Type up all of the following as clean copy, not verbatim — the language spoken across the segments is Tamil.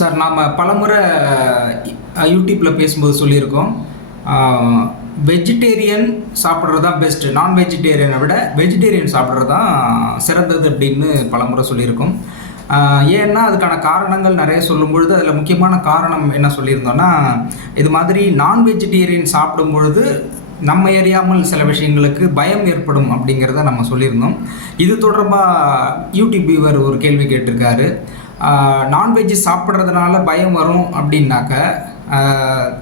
சார் நாம் பலமுறை யூடியூப்பில் பேசும்போது சொல்லியிருக்கோம், வெஜிடேரியன் சாப்பிட்றது தான் பெஸ்ட்டு, நான் வெஜிடேரியனை விட வெஜிடேரியன் சாப்பிட்றது தான் சிறந்தது அப்படின்னு பலமுறை சொல்லியிருக்கோம். ஏன்னா அதுக்கான காரணங்கள் நிறைய சொல்லும் பொழுது அதில் முக்கியமான காரணம் என்ன சொல்லியிருந்தோன்னா, இது மாதிரி நான் வெஜிடேரியன் சாப்பிடும் பொழுது நம்ம எறியாமல் சில விஷயங்களுக்கு பயம் ஏற்படும் அப்படிங்கிறத நம்ம சொல்லியிருந்தோம். இது தொடர்பாக யூடியூப் வியூவர் ஒரு கேள்வி கேட்டிருக்காரு. நான்வெஜ் சாப்பிட்றதுனால பயம் வரும் அப்படின்னாக்க,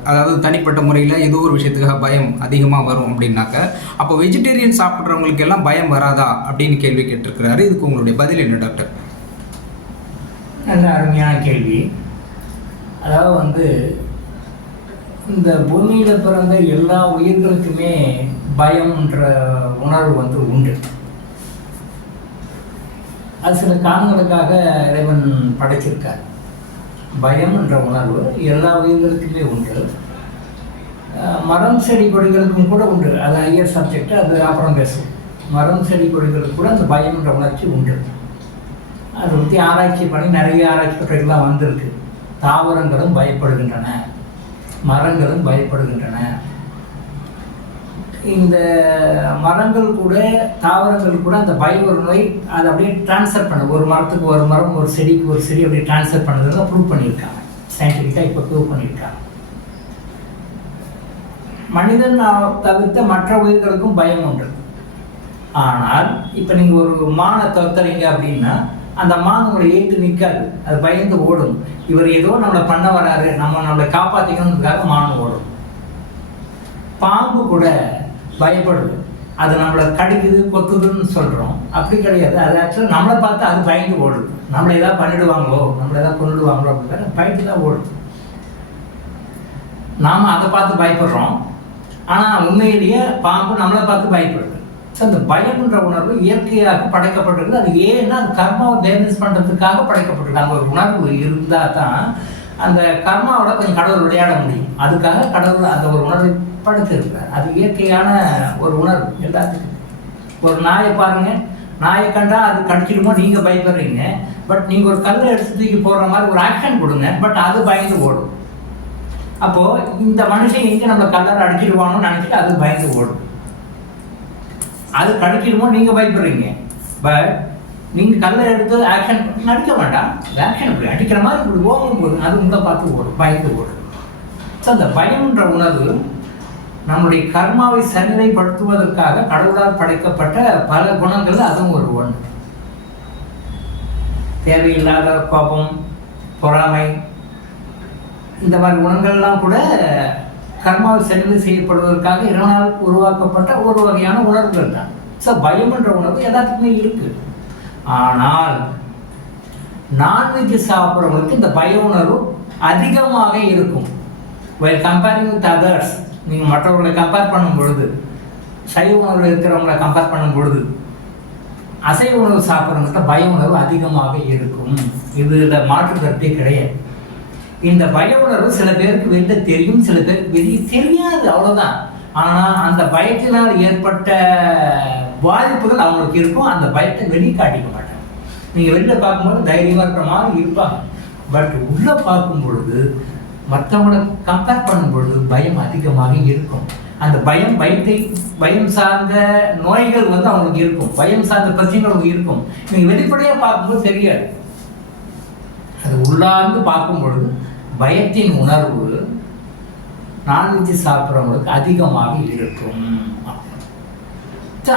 அதாவது தனிப்பட்ட முறையில் ஏதோ ஒரு விஷயத்துக்காக பயம் அதிகமாக வரும் அப்படின்னாக்க, அப்போ வெஜிடேரியன் சாப்பிட்றவங்களுக்கு எல்லாம் பயம் வராதா அப்படின்னு கேள்வி கேட்டிருக்கிறாரு. இதுக்கு உங்களுடைய பதில் என்ன டாக்டர்? நல்ல அருமையான கேள்வி. அதாவது இந்த பூமியில் பிறந்த எல்லா உயிர்களுக்குமே பயம்ன்ற உணர்வு உண்டு. அது சில காரணங்களுக்காக இறைவன் படைச்சிருக்கார். பயம் என்ற உணர்வு எல்லா உயிர்களுக்குமே உண்டு. மரம் செடி கொடிகளுக்கும் கூட உண்டு. அது ஹையர் சப்ஜெக்ட், அது அப்புறம் பேசுவோம். மரம் செடி கொடிகளுக்கு கூட அந்த பயம் என்ற உணர்ச்சி உண்டு. அதை பற்றி ஆராய்ச்சி பண்ணி நிறைய ஆராய்ச்சி கட்டுரைகள்லாம் வந்திருக்கு. தாவரங்களும் பயப்படுகின்றன, மரங்களும் பயப்படுகின்றன. இந்த மரங்கள் கூட தாவரங்கள் கூட அந்த பய ஒரு நோய் அதை அப்படியே டிரான்ஸ்ஃபர் பண்ண, ஒரு மரத்துக்கு ஒரு மரம், ஒரு செடிக்கு ஒரு செடி அப்படியே டிரான்ஸ்ஃபர் பண்ணதுன்னு ப்ரூவ் பண்ணியிருக்காங்க. சயின்டிஃபிக்காக இப்போ ப்ரூவ் பண்ணியிருக்காங்க. மனிதன் தவிர்த்த மற்ற உயிர்களுக்கும் பயம் உண்டு. ஆனால் இப்போ நீங்கள் ஒரு மானை துரத்துறீங்க அப்படின்னா அந்த மான் உங்களை ஏற்று நிற்காது, அது பயந்து ஓடும். இவர் ஏதோ நம்மளை பண்ண வராரு, நம்மளை காப்பாற்றிக்கணுன்றதுக்காக மான் ஓடும். பாம்பு கூட பயப்படுது, அது நம்மளை கடிக்குது கொத்துதுன்னு சொல்கிறோம். அப்படி கிடையாது, அது ஆக்சுவலாக நம்மளை பார்த்து அது பயந்து ஓடுது. நம்மளை ஏதாவது பண்ணிடுவாங்களோ, நம்மளை ஏதாவது கொண்டுடுவாங்களோ அப்படிங்கிற பயந்து தான் ஓடுது. நாம் அதை பார்த்து பயப்படுறோம், ஆனால் உண்மையிலேயே பாம்பு நம்மளை பார்த்து பயப்படுது. ஸோ அந்த பயம்ன்ற உணர்வு இயற்கையாக படைக்கப்பட்டிருக்கு. அது ஏன்னா அது கர்மாவை பேலன்ஸ் பண்ணுறதுக்காக படைக்கப்பட்டிருக்கு. அந்த ஒரு உணர்வு இருந்தால் தான் அந்த கர்மாவோட கொஞ்சம் கடவுள் விளையாட முடியும். அதுக்காக கடவுள் அந்த ஒரு உணர்வை படைத்திருக்கார். அது இயற்கையான ஒரு உணர்வு எல்லாத்துக்கும். ஒரு நாயை பாருங்க, நாயை கண்டா அது கடிச்சிடுமோ நீங்கள் பயப்படுறீங்க. பட் நீங்கள் ஒரு கல்லை எடுத்து தூக்கி போடுற மாதிரி ஒரு ஆக்ஷன் கொடுங்க, பட் அது பயந்து ஓடும். அப்போது இந்த மனுஷன் எங்கே நம்ம கல்லரை அடிச்சிடுவானோன்னு நினச்சிட்டு அது பயந்து ஓடும். அது கடிச்சிடுமோ நீங்கள் பயப்படுறீங்க, பட் நீங்கள் கல்லை எடுத்து ஆக்ஷன் நடிக்க வேண்டாம். ஆக்ஷன் இப்படி அடிக்கிற மாதிரி இப்படி போகும்போது அது உங்களை பார்த்து ஓடும், பயந்து ஓடும். ஸோ அந்த பயம்ன்ற உணர்வு நம்முடைய கர்மாவை சரிநிலைப்படுத்துவதற்காக கடவுளால் படைக்கப்பட்ட பல குணங்கள் அதுவும் ஒரு ஒன்று. தேவையில்லாத கோபம், பொறாமை, இந்த மாதிரி குணங்கள்லாம் கூட கர்மாவை சரிநிலை செய்யப்படுவதற்காக இறைவனால் உருவாக்கப்பட்ட ஒரு வகையான உணர்வுகள் தான். ஸோ பயம் என்ற உணர்வு எல்லாத்துக்குமே இருக்கு. ஆனால் நான்வெஜ் சாப்பிட்றவங்களுக்கு இந்த பய உணர்வு அதிகமாக இருக்கும். வைல் கம்பேரிங் வித் அதர்ஸ், நீங்கள் மற்றவர்களை கம்பேர் பண்ணும் பொழுது, சைவ உணர்வு இருக்கிறவங்களை கம்பேர் பண்ணும் பொழுது அசைவ உணவு சாப்பிட்றவங்கள்ட்ட பய உணர்வு அதிகமாக இருக்கும். இதில் மாற்று கருத்தே கிடையாது. இந்த பய உணர்வு சில பேருக்கு வெளில தெரியும், சில பேருக்கு வெளியே தெரியாது, அவ்வளோதான். ஆனால் அந்த பயத்தினால் ஏற்பட்ட பாதிப்புகள் அவங்களுக்கு இருக்கும். அந்த பயத்தை வெளியே காட்டிக்க மாட்டாங்க. நீங்கள் வெளில பார்க்கும்போது தைரியமாக இருக்கிற மாதிரி இருப்பாங்க, பட் உள்ளே பார்க்கும் பொழுது மற்றவங்களை கம்பேர் பண்ணும் பொழுது பயம் அதிகமாக இருக்கும். அந்த பயம் சார்ந்த நோய்கள் அவங்களுக்கு இருக்கும், பயம் சார்ந்த பிரச்சனைகள் அவங்களுக்கு இருக்கும். நீங்கள் வெளிப்படையாக பார்க்கும்போது தெரியாது. அது உள்ளார்ந்து பார்க்கும் பொழுது பயத்தின் உணர்வு நான்வெஜ் சாப்பிட்றவங்களுக்கு அதிகமாக இருக்கும்.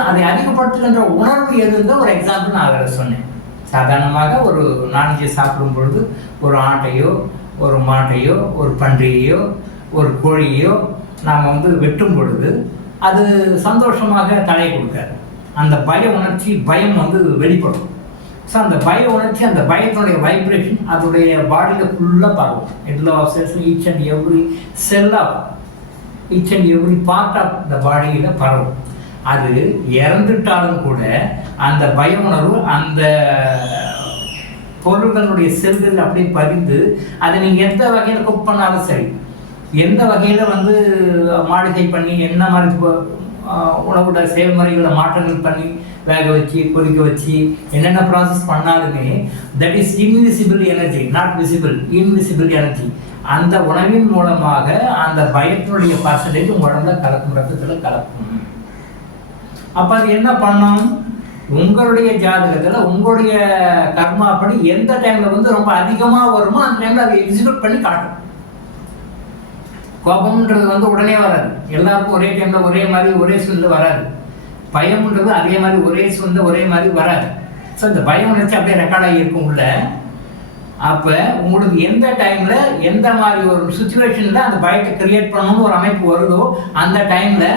அதை அதிகப்படுத்துகின்ற உணர்வு எதுன்னு ஒரு எக்ஸாம்பிள் நான் அதில் சொன்னேன். சாதாரணமாக ஒரு நான்வெஜ் சாப்பிடும் பொழுது ஒரு ஆட்டையோ, ஒரு மாட்டையோ, ஒரு பன்றியையோ, ஒரு கோழியோ நாம் வெட்டும் பொழுது அது சந்தோஷமாக தலை கொடுக்காது. அந்த பய உணர்ச்சி, பயம் வெளிப்படும். ஸோ அந்த பய உணர்ச்சி, அந்த பயத்தினுடைய வைப்ரேஷன் அதோடைய பாடியில் ஃபுல்லாக பரவும். எல்லா செல்ஸும் each and every cell of each and every part of the பாடியில் பரவும். அது இறந்துட்டாலும் கூட அந்த பய உணர்வு அந்த பொருள்களுடைய செல்கள் அப்படியே பதிந்து அதை நீங்கள் எந்த வகையில் குக் பண்ணாலும் சரி, எந்த வகையில் மாளிகை பண்ணி, என்ன மாதிரி உணவுட செயல்முறைகளை மாற்றங்கள் பண்ணி வேக வச்சு கொதிக்க வச்சு என்னென்ன ப்ராசஸ் பண்ணாலுமே that is invisible energy, not visible, invisible energy. அந்த உணவின் மூலமாக அந்த பயத்தினுடைய பர்சன்டேஜ் உங்க உடம்புல கலக்கும், ரத்தத்தில் கலக்கும். அப்போ அது என்ன பண்ணும், உங்களுடைய ஜாதகத்தில் உங்களுடைய கர்மாப்படி எந்த டைமில் வந்து ரொம்ப அதிகமாக வருமோ அந்த டைமில் அதை எக்ஸிக்யூட் பண்ணி காட்டும். கோபம்ன்றது வந்து உடனே வராது, எல்லாருக்கும் ஒரே டைமில் ஒரே மாதிரி ஒரே சூழ்நிலை வராது. பயம்ன்றது அதே மாதிரி ஒரே சூழ்நிலை ஒரே மாதிரி வராது. ஸோ இந்த பயம் நினச்சி அப்படியே ரெக்கார்ட் ஆகியிருக்கும் உள்ள. அப்போ உங்களுக்கு எந்த டைமில் எந்த மாதிரி ஒரு சுச்சுவேஷனில் அந்த பயத்தை கிரியேட் பண்ணணும்னு ஒரு அமைப்பு வருதோ அந்த டைமில்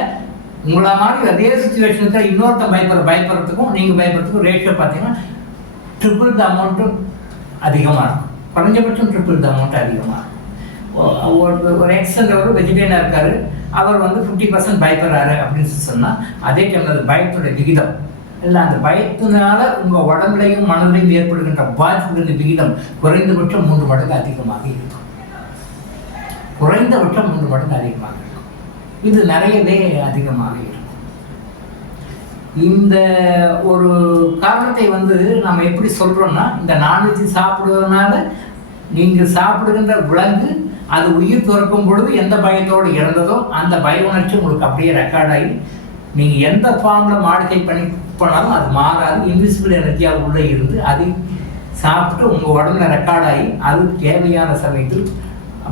உங்களை மாதிரி அதே சுச்சுவேஷனுக்கு இன்னொருத்தன் பயப்படுறதுக்கும் நீங்கள் பயப்படுறதுக்கும் ரேஷியோ பார்த்தீங்கன்னா ட்ரிபிள் த அமௌண்ட்டு அதிகமாக இருக்கும். குறைஞ்சபட்சம் ட்ரிபிள் த அமௌண்ட் அதிகமாக இருக்கும். ஒரு எக்ஸ்ன்றவர் வெஜிடேரியனாக இருக்கார், அவர் வந்து 50% பயப்படுறாரு அப்படின்னு சொன்னால் அதே டைமில் அது பயத்தோட விகிதம் இல்லை, அந்த பயத்தினால உங்கள் உடம்புலையும் மனதிலையும் ஏற்படுகின்ற பாதிப்புகளின் விகிதம் குறைந்தபட்சம் 3 மடங்கு அதிகமாக இருக்கும். குறைந்தபட்சம் 3 மடங்கு அதிகமாக இருக்கும். இது நிறையவே அதிகமாக இருக்கும். இந்த ஒரு காரணத்தை வந்து நம்ம எப்படி சொல்கிறோம்னா, இந்த நான்வெஜ் சாப்பிடுவதனால நீங்கள் சாப்பிடுகின்ற விலங்கு அது உயிர் துறக்கும் பொழுது எந்த பயத்தோடு இறந்ததோ அந்த பய உணர்ச்சி உங்களுக்கு அப்படியே ரெக்கார்ட் ஆகி நீங்கள் எந்த ஃபார்மில் மாடிஃபை பண்ணி போனாலும் அது மாறாது. இன்விசிபிள் எனர்ஜியாக உள்ளே இருந்து அதை சாப்பிட்டு உங்கள் உடம்புல ரெக்கார்ட் ஆகி அது தேவையான சமயத்தில்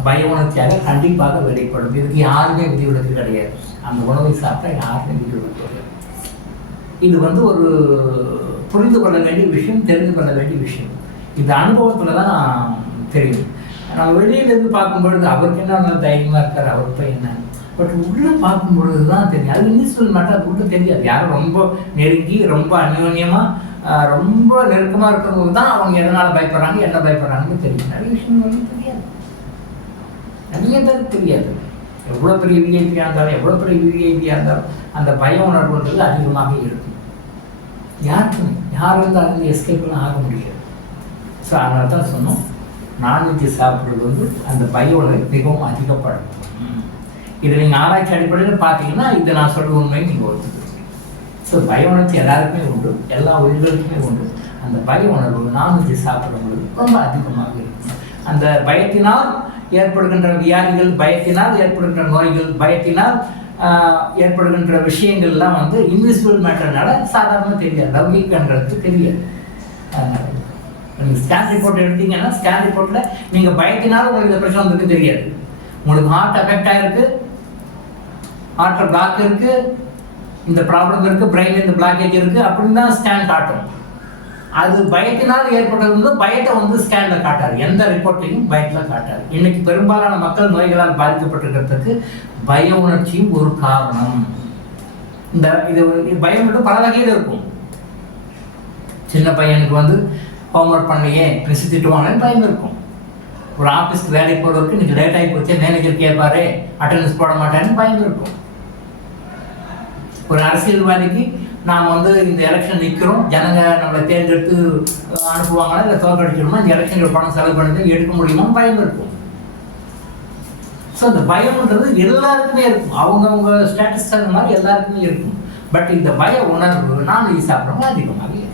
பய உணர்ச்சியாக கண்டிப்பாக வெளிப்படும். இதுக்கு யாருமே விதிவிலக்கு கிடையாது. அந்த உணவை சாப்பிட்டா யாருமே விதிவிலக்கு கிடையாது. இது வந்து ஒரு புரிந்து கொள்ள வேண்டிய விஷயம், தெரிந்து கொள்ள வேண்டிய விஷயம். இந்த அனுபவத்தில் தான் தெரியும். நம்ம வெளியிலேருந்து பார்க்கும்பொழுது அவருக்கு என்ன தைரியமாக இருக்கார், அவருக்கு என்ன, பட் உள்ளே பார்க்கும் பொழுது தான் தெரியும். அது இன்விசிபிள் மேட்டர், அது உள்ளே தெரியாது. யாரும் ரொம்ப நெருங்கி ரொம்ப அந்யோன்யமாக ரொம்ப நெருக்கமாக இருக்கிறவங்க தான் அவங்க எதனால் பயப்படுறாங்க, என்ன பயப்படுறாங்கன்னு தெரியும். நிறைய விஷயங்கள் தெரியாது, நிறைய பேருக்கு தெரியாது. எவ்வளோ பெரிய விஐபியாக இருந்தாலும் எவ்வளோ பெரிய விஐபியாக இருந்தாலும் அந்த பய உணர்வுன்றது அதிகமாக இருக்கும். யாருக்குமே யாரும் அதுலேருந்து எஸ்கேப்லாம் ஆக முடியாது. ஸோ அதனால தான் சொன்னோம், நான்வெஜ் சாப்பிட்றது வந்து அந்த பய உணர்வை மிகவும் அதிகப்படும். இதை நீங்கள் ஆராய்ச்சி அடிப்படையில் பார்த்தீங்கன்னா இது நான் சொல்கிற உண்மையை நீங்கள் ஒத்துக்கிறீங்க. ஸோ பய உணர்ச்சி எல்லாருக்குமே உண்டு, எல்லா உயிர்களுக்குமே உண்டு. அந்த பய உணர்வு நான்வெஜ் சாப்பிட்றவங்களுக்கு ரொம்ப அதிகமாக இருக்கும். அந்த பயத்தினால் ஏற்படுகின்ற வியாதிகள், பயத்தினால் ஏற்படுகின்ற நோய்கள், பயத்தினால் ஏற்படுகின்ற விஷயங்கள்லாம் வந்து இன்விசிபிள் மேட்டர்னால சாதாரணமாக தெரியாது, லௌகிகன்றது தெரியாது. அதனால நீங்கள் ஸ்கேன் ரிப்போர்ட் எடுத்தீங்கன்னா ஸ்கேன் ரிப்போர்ட்டில் நீங்கள் பயத்தினால உங்களுக்கு இந்த பிரச்சனை வந்துருக்கு தெரியாது. உங்களுக்கு ஹார்ட் அஃபெக்ட் ஆகிருக்கு, ஹார்ட்டில் பிளாக் இருக்குது, இந்த ப்ராப்ளம் இருக்குது, பிரெயின் இந்த பிளாக்கேஜ் இருக்குது அப்படின்னு தான் ஸ்கேன் காட்டும். அது பயத்தினால் ஏற்பட்டது வந்து பயத்தை வந்து ஸ்கேனில் காட்டாது, எந்த ரிப்போர்ட்லையும் பயத்தில் காட்டாது. இன்னைக்கு பெரும்பாலான மக்கள் நோய்களால் பாதிக்கப்பட்டிருக்கிறதுக்கு பய உணர்ச்சியும் ஒரு காரணம். இந்த இது பயம் மட்டும் பல வகையில் இருக்கும். சின்ன பையனுக்கு வந்து ஹோம்ஒர்க் பண்ணலையே மிஸ் திட்டுவாங்கன்னு பயம் இருக்கும். ஒரு ஆஃபீஸ்க்கு வேலைக்கு போகிறவருக்கு இன்னைக்கு லேட் ஆகி போச்சு, மேனேஜர் கேட்பாரு, அட்டண்டன்ஸ் போட மாட்டேன்னு பயம் இருக்கும். ஒரு அரசியல்வாதிக்கு நாம் வந்து இந்த எலெக்ஷன் நிற்கிறோம், ஜனங்க நம்மளை தேர்ந்தெடுத்து அனுப்புவாங்களா இல்லை தோற்கடிக்கணுமா, இந்த எலெக்ஷனில் பணம் செலவு பண்ணி எடுக்க முடியுமான்னு பயம் இருக்கும். ஸோ அந்த பயம்ன்றது எல்லாருக்குமே இருக்கும், அவங்கவுங்க ஸ்டேட்டஸ் தகுந்த மாதிரி எல்லாருக்குமே இருக்கும். பட் இந்த பய உணர்வு நான்வெஜ் சாப்பிட்றவங்க அதிகமாக இருக்கும்.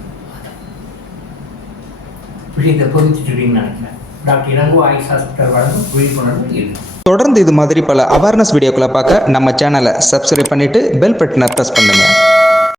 விஷயத்தை புரிஞ்சுட்டுருக்கீங்கன்னு நினைக்கிறேன். டாக்டர் இளங்கோ ஆயுஷ் ஹாஸ்பிட்டல் வழங்கும் விழிப்புணர்வு இது. தொடர்ந்து இது மாதிரி பல அவேர்னஸ் வீடியோக்களை பார்க்க நம்ம சேனலை சப்ஸ்கிரைப் பண்ணிவிட்டு பெல் பட்டனை ப்ரெஸ் பண்ணுங்கள்.